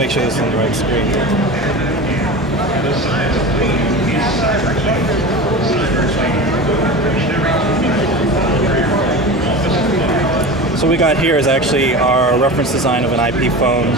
make sure this is on the right screen. So what we got here is actually our reference design of an IP phone.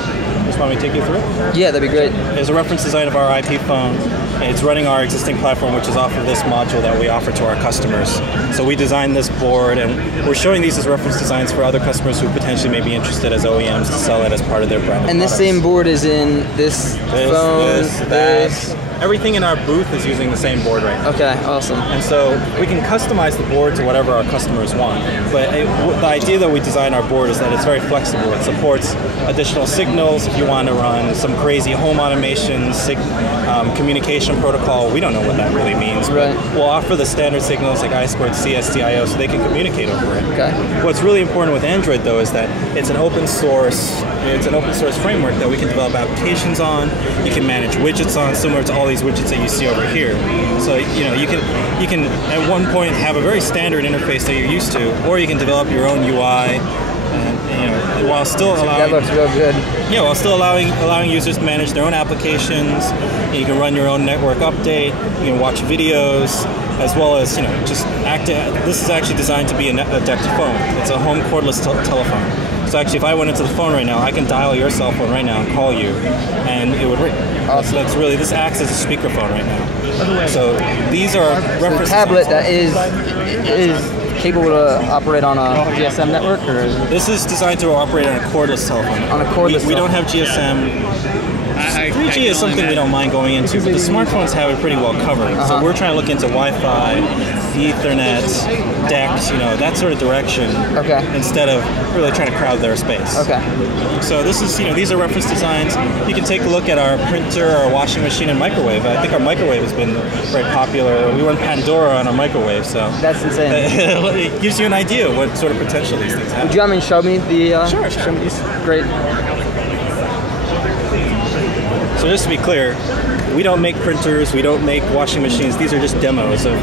Just want me to take you through it? Yeah, that'd be great. It's a reference design of our IP phone. It's running our existing platform, which is off of this module that we offer to our customers. So we designed this board, and we're showing these as reference designs for other customers who potentially may be interested as OEMs to sell it as part of their brand. And this same board is in this phone, this. Everything in our booth is using the same board right now. Okay, awesome. And so we can customize the board to whatever our customers want. But the idea that we design our board is that it's very flexible. It supports additional signals if you want to run some crazy home automation, communication protocol. We don't know what that really means. Right. But we'll offer the standard signals like I2C, SDIO, so they can communicate over it. Okay. What's really important with Android, though, is that it's an open source framework that we can develop applications on. You can manage widgets on, similar to all these widgets that you see over here. So you can at one point have a very standard interface that you're used to, or you can develop your own UI, while still allowing that looks real good. Yeah, while still allowing users to manage their own applications. You can run your own network update. You can watch videos, as well as just this is actually designed to be a decked phone. It's a home cordless telephone. So actually, if I went into the phone right now, I can dial your cell phone right now and call you, and it would ring. Awesome. That's really, this acts as a speakerphone right now. So these are reference tablet that is capable to operate on a GSM network, or is it? This is designed to operate on a cordless telephone. On a cordless. We don't have GSM. 3G is something we don't mind going into, but the smartphones have it pretty well covered. So we're trying to look into Wi-Fi, Ethernet, DeX, that sort of direction. Okay. Instead of really trying to crowd their space. Okay. So this is, these are reference designs. You can take a look at our printer, our washing machine, and microwave. I think our microwave has been very popular. We run Pandora on our microwave, so that's insane. It gives you an idea of what sort of potential these things have. Would you want me to show me the? Sure. Show me these? Great. So just to be clear, we don't make printers, we don't make washing machines. These are just demos of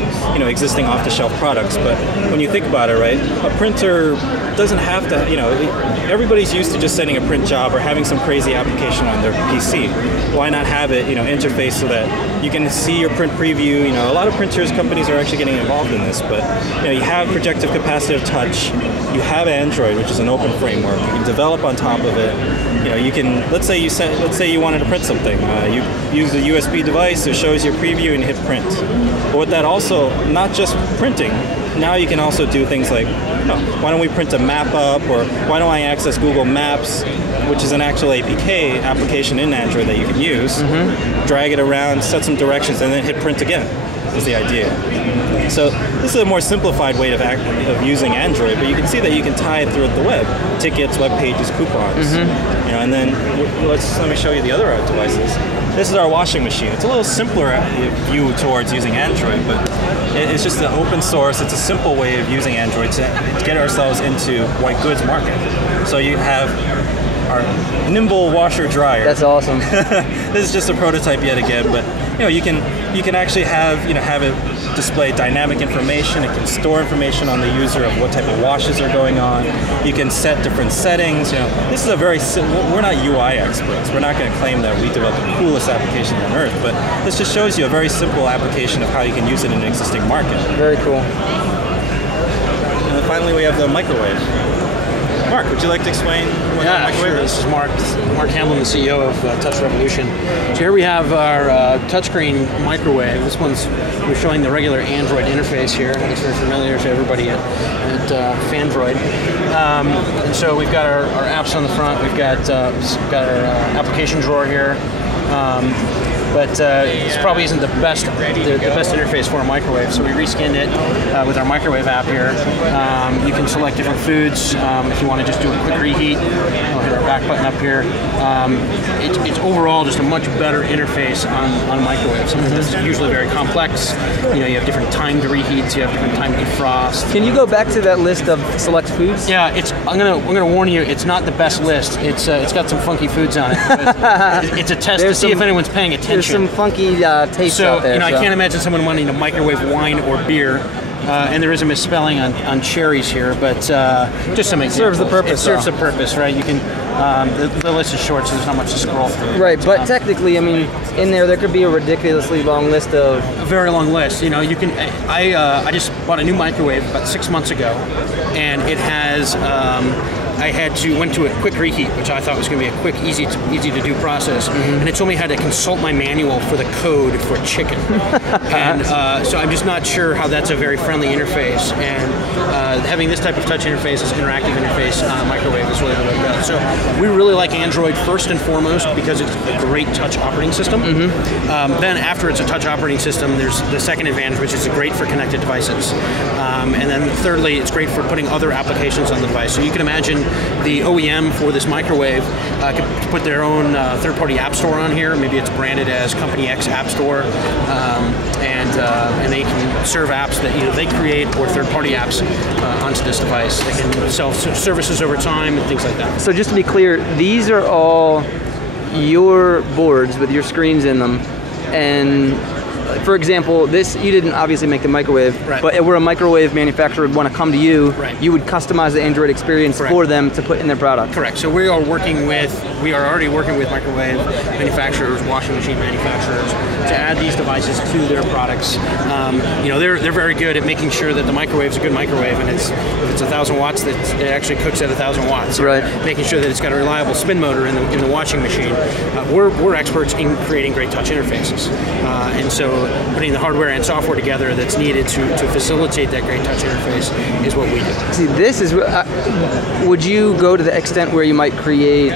existing off-the-shelf products. But when you think about it, right, a printer doesn't have to, everybody's used to just sending a print job or having some crazy application on their PC. Why not have it, interface so that you can see your print preview? A lot of printers companies are actually getting involved in this, but you have projective capacitive touch. You have Android, which is an open framework. You can develop on top of it. You can, let's say you wanted to print something. You use a USB device that shows your preview and hit print. But with that also, not just printing, now you can also do things like, why don't we print a map up, or why don't I access Google Maps, which is an actual APK application in Android that you can use, drag it around, set some directions, and then hit print again, is the idea. So this is a more simplified way of using Android, but you can see that you can tie it through the web, tickets, web pages, coupons, and then let me show you the other devices. This is our washing machine. It's a little simpler view towards using Android, but it's just an open source. It's a simple way of using Android to get ourselves into white goods market. So you have our Nimble washer dryer. That's awesome. This is just a prototype yet again, but you can actually have it display dynamic information. It can store information on the user of what type of washes are going on. You can set different settings. This is a very we're not UI experts. We're not going to claim that we developed the coolest application on earth, but this just shows you a very simple application of how you can use it in an existing market. Very cool. And then finally, we have the microwave. Mark, would you like to explain what the microwave is? This is Mark Hamlin, the CEO of Touch Revolution. So here we have our touchscreen microwave. This we're showing the regular Android interface here. It's very familiar to everybody at Fandroid. And so we've got our apps on the front. We've got our application drawer here. But this probably isn't the best interface for a microwave. So we reskinned it with our microwave app here. You can select different foods if you want to just do a quick reheat. I'll hit our back button up here. It's overall just a much better interface on microwaves. This is usually very complex. You have different time to reheat, so you have different time to defrost. Can you go back to that list of select foods? Yeah, I'm gonna warn you. It's not the best list. It's got some funky foods on it. It's a test to see if anyone's paying attention. There's some funky tastes out there. I can't imagine someone wanting to microwave wine or beer. and there is a misspelling on cherries here, but just some examples. Serves the purpose. It serves the purpose, right? You can. The list is short, so there's not much to scroll through. Right, but technically, I mean, in there could be a ridiculously long list of... A very long list. You know, you can... I just bought a new microwave about 6 months ago, and it has... went to a quick reheat, which I thought was going to be a quick, easy to do process, and it told me how to consult my manual for the code for chicken. And so I'm just not sure how that's a very friendly interface, and having this type of touch interface, this interactive interface on a microwave is really the way to go. So we really like Android first and foremost because it's a great touch operating system. Then after it's a touch operating system, there's the second advantage, which is great for connected devices. And then thirdly, it's great for putting other applications on the device. So you can imagine the OEM for this microwave could put their own third-party app store on here. Maybe it's branded as Company X App Store, and they can serve apps that either they create or third-party apps onto this device. They can sell services over time and things like that. So just to be clear, these are all your boards with your screens in them, and for example, this, you didn't obviously make the microwave, right, but where a microwave manufacturer would want to come to you, right, you would customize the Android experience, correct, for them to put in their product. Correct. So we are already working with microwave manufacturers, washing machine manufacturers, to add these devices to their products. You know, they're very good at making sure that the microwave's a good microwave, and if it's 1,000 watts, that it actually cooks at 1,000 watts. Right. Making sure that it's got a reliable spin motor in the washing machine. We're experts in creating great touch interfaces, and so putting the hardware and software together that's needed to facilitate that great touch interface is what we do. See, this is, would you go to the extent where you might create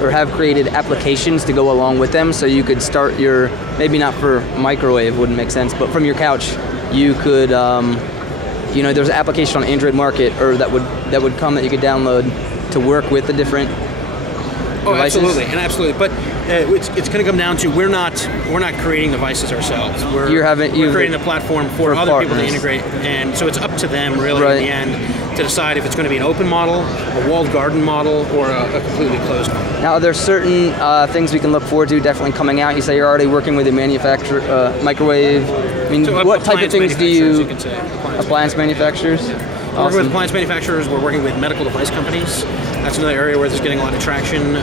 or have created applications to go along with them, so you could start your, maybe not for microwave, wouldn't make sense, but from your couch, you could, you know, there's an application on Android Market or that would come that you could download to work with the different devices? Absolutely. But it's going to come down to we're not creating devices ourselves. We're creating a platform for other partners, people to integrate, and so it's up to them really, right, in the end to decide if it's going to be an open model, a walled garden model, or a completely closed model. Now, are there certain things we can look forward to definitely coming out? You say you're already working with a manufacturer, microwave. I mean, so what type of things do you say, appliance manufacturers? We're working with appliance manufacturers. We're working with medical device companies. That's another area where there's getting a lot of traction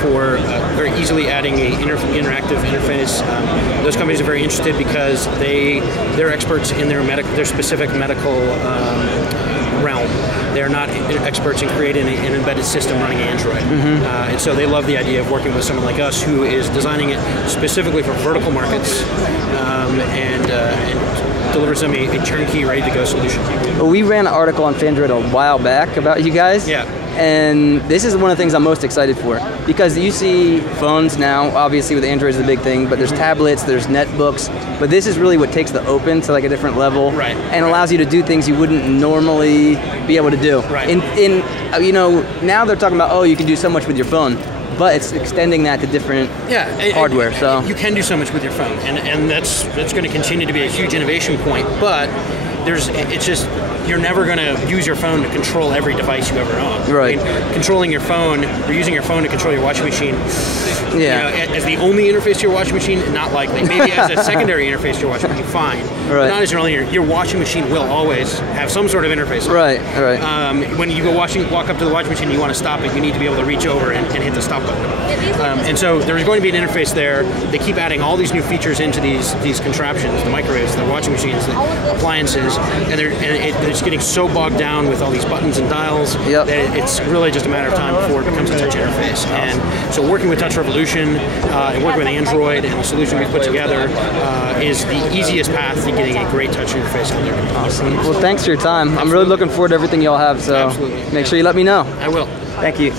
for very easily adding an interactive interface. Those companies are very interested because they're experts in their specific medical realm. They're not experts in creating an embedded system running Android. And so they love the idea of working with someone like us who is designing it specifically for vertical markets and delivers them a turnkey, ready-to-go solution. Well, we ran an article on Fandroid a while back about you guys. Yeah. And this is one of the things I'm most excited for, because you see phones now, obviously with Android is the big thing, but there's tablets, there's netbooks, but this is really what takes the open to like a different level, right, and allows you to do things you wouldn't normally be able to do. Right. In you know, now they're talking about, oh, you can do so much with your phone, but it's extending that to different hardware. So you can do so much with your phone, and that's going to continue to be a huge innovation point, but it's just, you're never going to use your phone to control every device you ever own. Right. I mean, controlling your phone, or using your phone to control your washing machine, yeah, you know, as the only interface to your washing machine, not likely. Maybe as a secondary interface to your washing machine, fine. Right. But not as your only. Your washing machine will always have some sort of interface. Right. Right. When you walk up to the washing machine and you want to stop it, you need to be able to reach over and hit the stop button. And so there's going to be an interface there. They keep adding all these new features into these contraptions, the microwaves, the washing machines, the appliances, and it's getting so bogged down with all these buttons and dials that it's really just a matter of time before it becomes a touch interface. And so working with Touch Revolution and working with Android and the solution we put together is the easiest path to getting a great touch interface on there. Awesome. Well, thanks for your time. I'm really looking forward to everything y'all have, so absolutely, make sure you let me know. I will. Thank you.